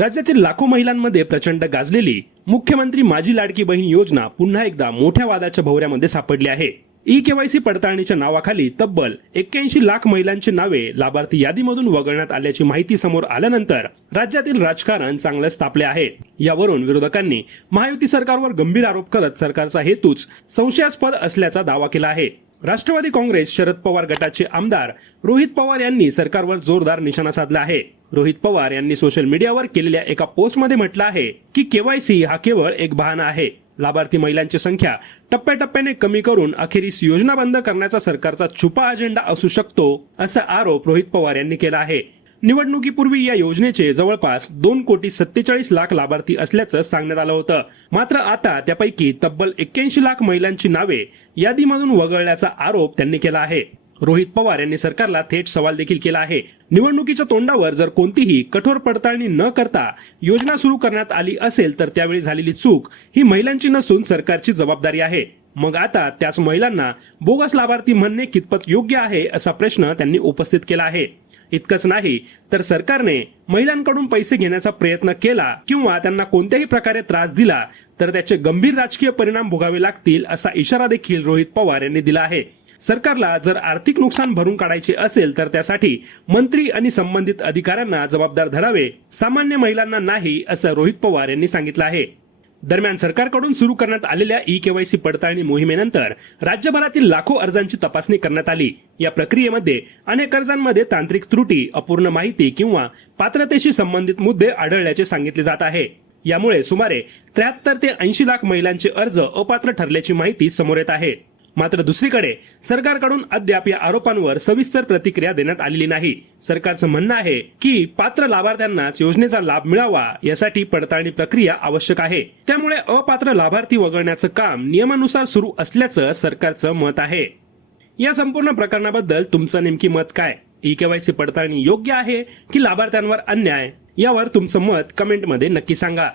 राज्यातील लाखो महिलांमध्ये प्रचंड गाजलेली मुख्यमंत्री माझी लाडकी बहीण योजना पुन्हा एकदा मोठ्या वादाच्या भोवऱ्यामध्ये सापडली आहे। ई-केवायसी पडताळणीच्या नावाखाली तब्बल 81 लाख महिलांची नावे लाभार्थी यादीमधून वगळण्यात आल्याची माहिती समोर आल्यानंतर राज्यातील राजकारण चांगलंच तापले आहे। यावरून विरोधकांनी महायुती सरकारवर गंभीर आरोप करत सरकारचा हेतूच संशयास्पद असल्याचा दावा केला आहे। राष्ट्रवादी काँग्रेस शरद पवार गटाचे आमदार रोहित पवार यांनी सरकारवर जोरदार निशाणा साधला आहे। रोहित पवार यांनी सोशल मीडियावर केलेल्या एका पोस्टमध्ये म्हटलं आहे की केवायसी हा केवळ एक बहाणा आहे। लाभार्थी महिलांची संख्या टप्प्याटप्प्याने कमी करून अखेरीस योजना बंद करण्याचा सरकारचा छुपा अजेंडा असू शकतो, असा आरोप रोहित पवार यांनी केला आहे। निवडणुकीपूर्वी या योजनेचे जवळपास 2,47,00,000 लाभार्थी असल्याचं सांगण्यात आलं होतं। मात्र आता त्यापैकी तब्बल 81 लाख महिलांची नावे यादीमधून वगळल्याचा आरोप त्यांनी केला आहे। रोहित पवार यांनी सरकारला थेट सवाल देखील केला आहे। निवडणुकीच्या तोंडावर जर कोणतीही कठोर पडताळणी न करता योजना सुरू करण्यात आली असेल तर त्यावेळी झालेली चूक ही महिलांची नसून सरकारची जबाबदारी आहे। मग आता त्याच महिलांना बोगस लाभार्थी म्हणणे कितपत योग्य आहे, असा प्रश्न त्यांनी उपस्थित केला आहे। इतकंच नाही तर सरकारने महिलांकडून पैसे घेण्याचा प्रयत्न केला किंवा त्यांना कोणत्याही प्रकारे त्रास दिला तर त्याचे गंभीर राजकीय परिणाम भोगावे लागतील, असा इशारा देखील रोहित पवार यांनी दिला आहे। सरकारला जर आर्थिक नुकसान भरून काढायचे असेल तर त्यासाठी मंत्री आणि संबंधित अधिकाऱ्यांना जबाबदार धरावे, सामान्य महिलांना नाही, असं रोहित पवार यांनी सांगितलं आहे। दरम्यान सरकारकडून सुरू करण्यात आलेल्या ई-केवायसी पडताळणी मोहिमेनंतर राज्यभरातील लाखो अर्जांची तपासणी करण्यात आली। या प्रक्रियेमध्ये अनेक अर्जांमध्ये तांत्रिक त्रुटी, अपूर्ण माहिती किंवा पात्रतेशी संबंधित मुद्दे आढळल्याचे सांगितले जात आहे। यामुळे सुमारे 73 ते 80 लाख महिलांचे अर्ज अपात्र ठरल्याची माहिती समोर येत आहे। मात्र दुसरीकडे सरकारकडून अद्याप या आरोपांवर सविस्तर प्रतिक्रिया देण्यात आलेली नाही। सरकारचं म्हणणं आहे की पात्र लाभार्थ्यांनाच योजनेचा लाभ मिळावा यासाठी पडताळणी प्रक्रिया आवश्यक आहे। त्यामुळे अपात्र लाभार्थी वगळण्याचं काम नियमानुसार सुरू असल्याचं सरकारचं मत आहे। या संपूर्ण प्रकरणाबद्दल तुमचं नेमकी मत काय? ई-केवायसी पडताळणी योग्य आहे की लाभार्थ्यांवर अन्याय? यावर तुमचं मत कमेंटमध्ये नक्की सांगा।